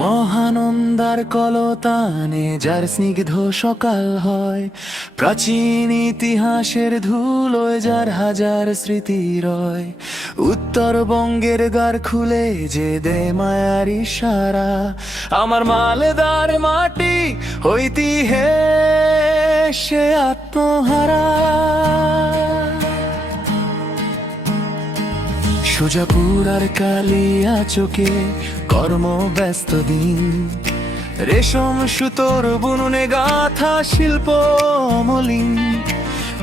মহানন্দার কলতানে যার স্নিগ্ধ সকাল হয়, প্রাচীন ইতিহাসের ধুলোয় যার হাজার স্মৃতি রয়। উত্তরবঙ্গের গার খুলে যে দেয় মায়ার ইশারা, আমার মালেদার মাটি হইতি হে সে আত্মহারা। সুজাপুর আর কালিয়া চোখে কর্ম ব্যস্ত দিন, রেশম সুতোর বুননে গাথা শিল্প অমলিন।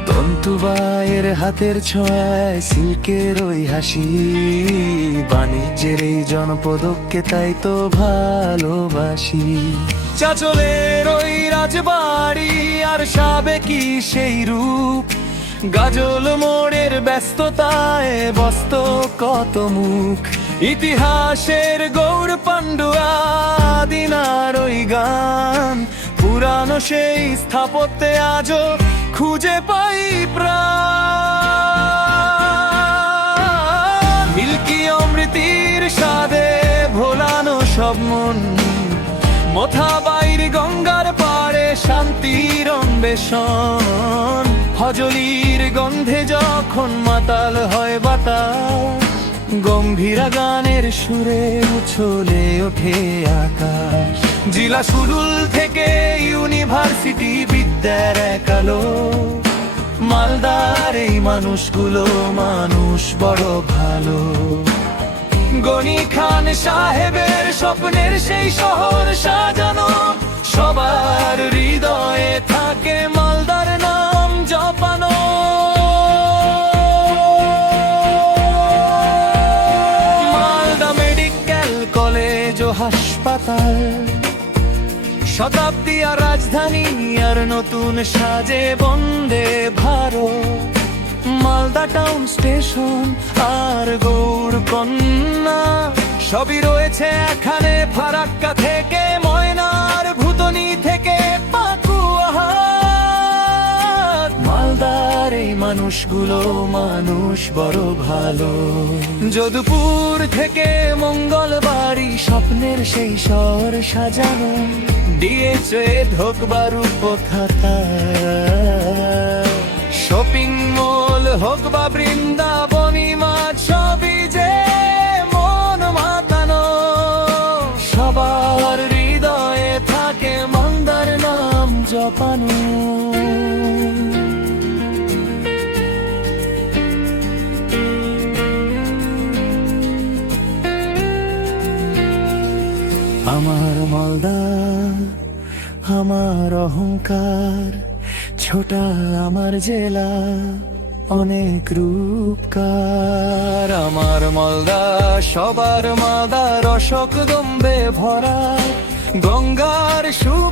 তন্তুবায়ের হাতের ছোঁয়ায় সিল্কের ওই হাসি, বাণিজ্যের এই জনপদকে তাই তো ভালোবাসি। চাচলের ওই রাজবাড়ি আর সাবেকি সেই রূপ, গাজল মোড়ের ব্যস্ততায় বস্ত কত মুখ। ইতিহাসের গৌর পাণ্ডুয়া দিনার ওই গান, পুরানো সেই স্থাপত্যে আজও খুঁজে পাই প্রাণ। মিল্কি অমৃতির স্বাদে ভোলানো সব মন, মথা বাইর গঙ্গার পাড়ে শান্তির অন্বেষণ। হজলির গন্ধে যখন মাতাল হয় বাতাস, গম্ভীরা গানের সুরে উছলে ওঠে আকাশ। জিলা সুদুল থেকে ইউনিভার্সিটি বিদ্যার এক আলো, মালদার এই মানুষগুলো মানুষ বড় ভালো। গনি খান সাহেবের স্বপ্নের সেই শহর সাজানো, সবার হৃদয়ে থাকে মালদার নাম জপানো। মালদা মেডিকেল কলেজ ও হাসপাতাল, শতাব্দী আর রাজধানী আর নতুন সাজে বন্দে ভারত। মালদা টাউন স্টেশন আর গৌর কন্যা, সবই রয়েছে এখানে। ফারাক্কা থেকে ময়নার, ভুতনি থেকে পাকুয়া। মালদার এই মানুষগুলো মানুষ বড় ভালো। যদুপুর থেকে মঙ্গলবাড়ি, স্বপ্নের সেই শহর সাজানো। দিয়েছে ঢোকবার উপখাতা, শপিং মল হোক বা বৃন্দাবনী মাছ, সবই যে মন মাতানো। সবার হৃদয়ে থাকে মালদার নাম জপানো। আমার মালদা আমার অহংকার, ছোটা আমার জেলা অনেক রূপকার। আমার মালদা সবার মালদা, রসক দম্বে ভরা গঙ্গার সুর।